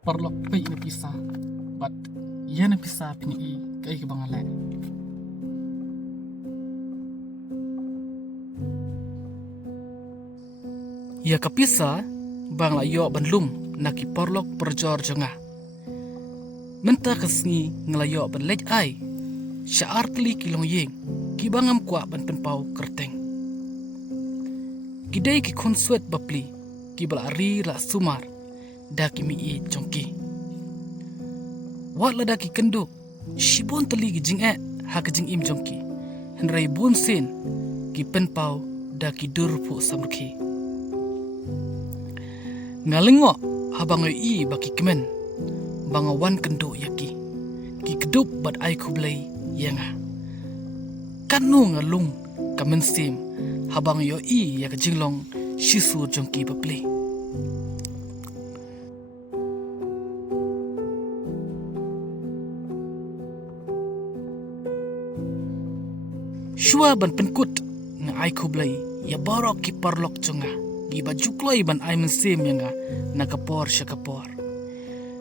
Perlok pay na pisa. But yan ang pisa pini kay kabangalan. Ya kapisa bang layo banlum naki porlok perjor jonga. Menta kesni ngelayo ban lej ai. Syaar teli kilong yeng ki bangam kwa ban penpau kerteng. Kidai ki konsuet bapli ki balari la sumar da ki mi i jongki. Wat lada ki kendo shibon teli ki jing ha ki jing im jongki. Henrai bun sen ki penpau da ki durpu samrki. Ngalingo habang i baki kemen bangawan kendo yaki ki kedup bat ai kublai yanga kanu ngalung kamen sim habang yo i yak jinglong shisu jongki baple shua ban penkut nga ai kublai ya barok ki parlok jonga gi bajukloi ban ai mensim yanga nakapor syakapor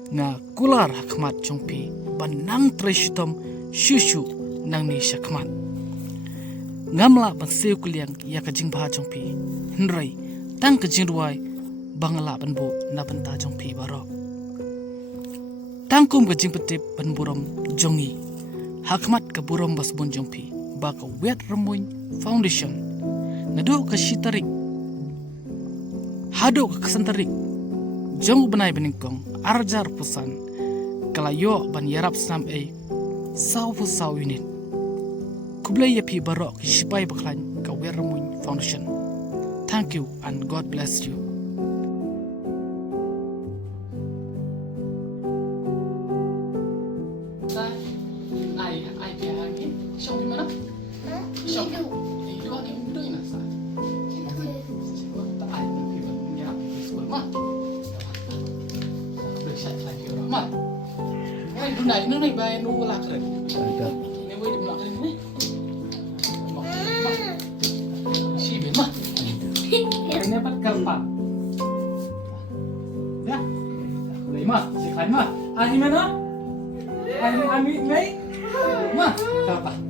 nga kular hakmat jongpi ban nang treshitom shushu nang ni syakmat ngamla ban seu kuliang ya ka jingba jongpi henrai tang ka jingruai bangla ban bo na ban ta jongpi baro tangkum ka jingpetip ban burom jongi hakmat ka burom bas bon jongpi ba ka wet remuin foundation ngado ka shitarik hado ka kesantarik jong benai beningkong arjar pusan kalayo ban yarap sam sau pu sau unit kublai yapi barok shipai baklan ka weramuin foundation. Thank you and God bless you. Này nước này bay nu lạc rồi. Nếu với điểm lạc lên đấy. Chỉ biến mà. Anh em bắt cầm phẳng. Nhá. Lấy mà, chỉ khai mà. Anh mà nó. Anh mấy. Mà. Cầm phẳng.